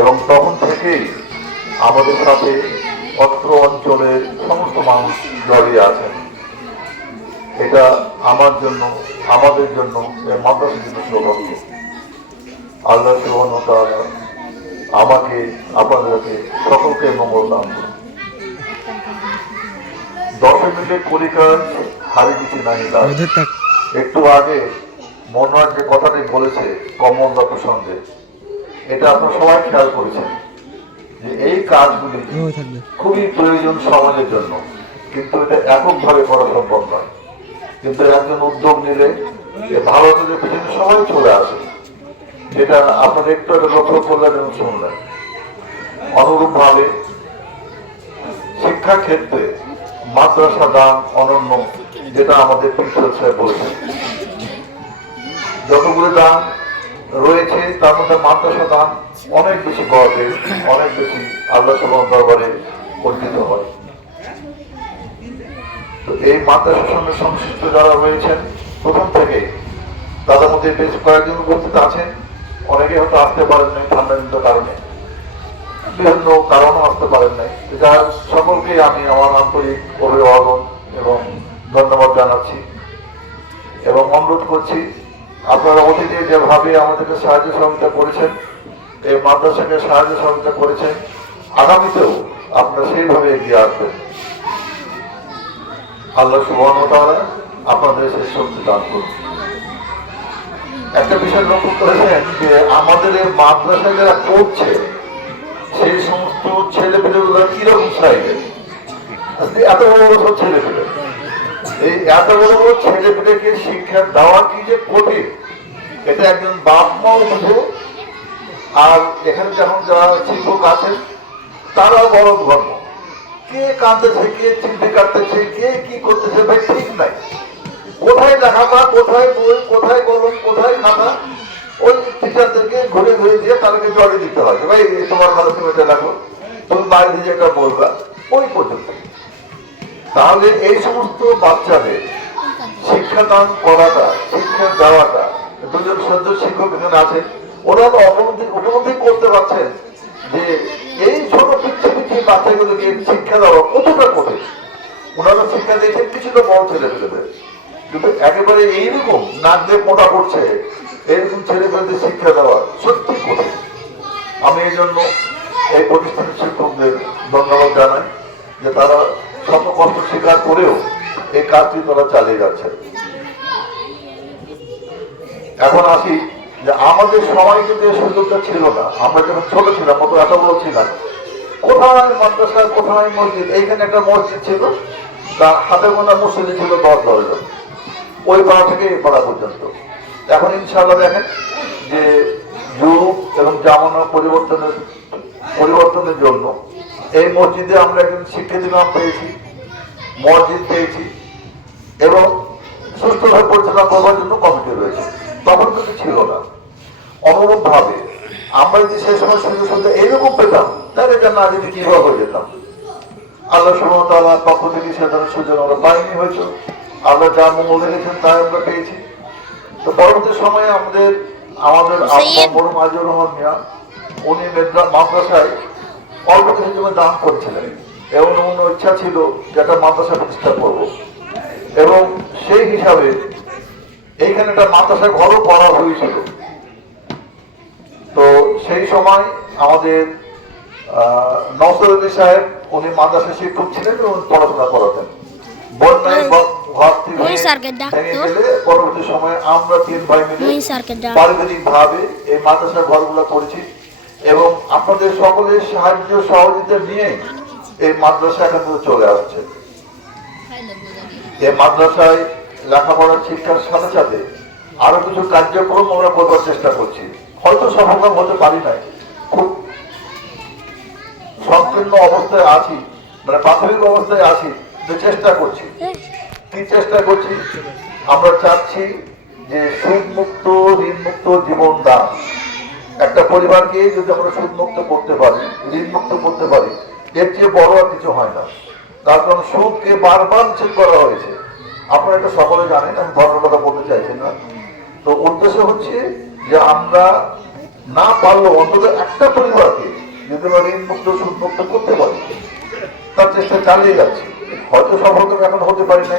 এবং তখন থেকেই আমাদের সাথে অত্র অঞ্চলের সমস্ত মানুষ জড়িয়ে আছেন। এটা আমার জন্য, আমাদের জন্য, এই মাদ্রাসার জন্য সৌভাগ্য। আল্লাহ সুবহানাহু ওয়া তাআলা আমাকে, আপনাদেরকে সকলকে মঙ্গল দান করুন। 10 মিনিটের পরিকার হারিয়ে দিতে নাই। একটু আগে মনোয়ার যে কথাটি বলেছে কমলদা প্রসঙ্গে, এটা আপনারা সবাই খেয়াল করেছেন যে এই কাজগুলি খুবই প্রয়োজন সমাজের জন্য, কিন্তু এটা এককভাবে করা সম্ভব নয়। কিন্তু একজন উদ্যোগ নিলে ভারতের পিছনে সবাই চলে আসে, যেটা আপনারা একটু লক্ষ্য করলেন এবং শুনলেন। অনুরূপ ভাবে শিক্ষা ক্ষেত্রে মাদ্রাসা দান অনন্য, যেটা আমাদের প্রিন্সিপাল সাহেব বলেছেন। যতগুলো দান রয়েছে তার মধ্যে মাদ্রাসা দান অনেক বেশি গর্বের, অনেক বেশি আল্লাহ সুবহানাহু দরবারে পরিচিত হয়। তো এই মাদ্রাসার সঙ্গে সংশ্লিষ্ট যারা রয়েছেন প্রথম থেকে, তাদের মধ্যে বেশ কয়েকজন উপস্থিত আছেন। অনেকে হয়তো আসতে পারেন নাই ঠান্ডাজনিত কারণে, বিভিন্ন কারণও আসতে পারেন নাই। যার সকলকে আমি আমার আন্তরিক অভিবাদন এবং ধন্যবাদ জানাচ্ছি এবং অনুরোধ করছি, আপনারা অতীতে যেভাবে আমাদেরকে সাহায্য সহযোগিতা করেছেন, এই মাদ্রাসাকে সাহায্য সহযোগিতা করেছেন, আগামীতেও আপনারা সেইভাবে এগিয়ে আসবেন। আল্লাহ সুবহানাহু ওয়া তাআলা আপনাদের সেই শক্তি দান করুন। একটা বিষয় লক্ষ্য করেছেন যে আমাদের এই মাদ্রাসায় যারা পড়ছে সেই সমস্ত ছেলেপেলেগুলো কিরকম সাইজের, এত বড় বড় ছেলেপেলে, এই এত বড় বড় ছেলেপেলেকে শিক্ষা দেওয়া কি যে কঠিন, এটা একজন বাপ মাও বুঝে। আর এখানে যখন যারা শিক্ষক আছেন তারাও বড় ধর্ম, কে কাঁদতেছে, কে চিমটি কাটতেছে, কে কি করতেছে ভাই ঠিক নাই। কোথায় লেখাপড়া, কোথায় বই, কোথায় কলম, কোথায় খাতা, ওই টিচারদেরকে ঘুরে ঘুরে দিয়ে তাদেরকে জড়িয়ে দিতে হয়। ভাই তোমার ভালো তুমি এটা লেখো, তুমি বাইরে যেটা বলবা, ওই পর্যন্ত। তাহলে এই সমস্ত বাচ্চাদের শিক্ষাদান করাটা, শিক্ষা দেওয়াটা, দুজন সদ্য শিক্ষক এখানে আছেন, ওরা উপলব্ধি করতে পারছেন যে এই ছোট পিছিয়ে পিছিয়ে বাচ্চাগুলোকে শিক্ষা দেওয়া কতটা কঠিন। ওনারা শিক্ষা দিয়েছেন কিছুটা বড় ছেলে পেলেদের, কিন্তু একেবারে এইরকম নাক দিয়ে মোটা করছে এরকম ছেলে পেলেদের শিক্ষা দেওয়া সত্যি কঠিন। আমি এই জন্য এই প্রতিষ্ঠানের শিক্ষকদের ধন্যবাদ জানাই যে তারা শত কষ্ট স্বীকার করেও এই কাজটি তারা চালিয়ে যাচ্ছে। এখন আসি যে আমাদের সময় কিন্তু এই সুযোগটা ছিল না। আমরা যখন ছোট ছিলাম, মতো এত বড় ছিলাম, কোথায় মাদ্রাসা, কোথায় মসজিদ। এইখানে একটা মসজিদ ছিল, তার হাতে গোনা মুসল্লি ছিল 10 জন, ওই পাড়া থেকে এই পাড়া পর্যন্ত। এখন ইনশাআল্লাহ দেখেন যে যুগ এবং জামানা পরিবর্তনের জন্য এই মসজিদে আমরা একজন শিক্ষিত ইমাম পেয়েছি, মসজিদ পেয়েছি এবং সুষ্ঠুভাবে পরিচালনা করবার জন্য কমিটি রয়েছে। তখন কিন্তু ছিল না। অনুরূপ ভাবে আমরা যদি সেই সময় সুযোগ সুবিধা এইরকম পেতাম, তাহলে যেন না যদি কিভাবে হয়ে যেতাম। আল্লাহ সুবহানাহু ওয়া তাআলার পক্ষ থেকে সে ধরনের সুযোগ আমরা পাইনি, হয়তো আল্লাহ যা মঙ্গল রেখেছেন তাই আমরা পেয়েছি। তো পরবর্তী সময়ে আমাদের বড় আজিজুর রহমান মিয়া, উনি মাদ্রাসায় অল্প কিছু জমি দান করছিলেন এবং ওনার ইচ্ছা ছিল যে একটা মাদ্রাসা প্রতিষ্ঠা করব, এবং সেই হিসাবে এইখানে একটা মাদ্রাসার ঘরও করা হয়েছিল। তো সেই সময় আমাদের নওশাদ আলী সাহেব, উনি মাদ্রাসার শিক্ষক ছিলেন এবং পড়াশোনা করাতেন। বন্যায় ঘর থেকে ভেঙে গেলে পরবর্তী সময়ে আমরা 3 ভাই মিলে পারিবারিক ভাবে এই মাদ্রাসার ঘরগুলো করেছি এবং আপনাদের সকলের সাহায্য সহযোগিতা নিয়ে এই মাদ্রাসা এখান থেকে চলে আসছে। এই মাদ্রাসায় লেখাপড়ার শিক্ষার সাথে সাথে আরো কিছু কার্যক্রম আমরা করবার চেষ্টা করছি। হয়তো সফল হতে পারি নাই, খুব সংকীর্ণ অবস্থায় আছি, মানে প্রাথমিক অবস্থায় আছি, চেষ্টা করছি। কি চেষ্টা করছি? আমরা চাচ্ছি যে সুদ মুক্ত, ঋণ মুক্ত জীবন দান। একটা পরিবারকে যদি আমরা সুদ মুক্ত করতে পারি, ঋণ মুক্ত করতে পারি, এর চেয়ে বড় আর কিছু হয় না। তার কারণ সুদকে বারবার নিষেধ করা হয়েছে, আপনারা এটা সকলে জানেন, আমি ধর্মের কথা বলতে চাইছি না। তো উদ্দেশ্য হচ্ছে যে আমরা না পারলেও অন্তত একটা পরিবারকে যেন ঋণ মুক্ত সুদ মুক্ত করতে পারি, তার চেষ্টা চালিয়ে যাচ্ছি। হয়তো সফলতা এখন হতে পারি না।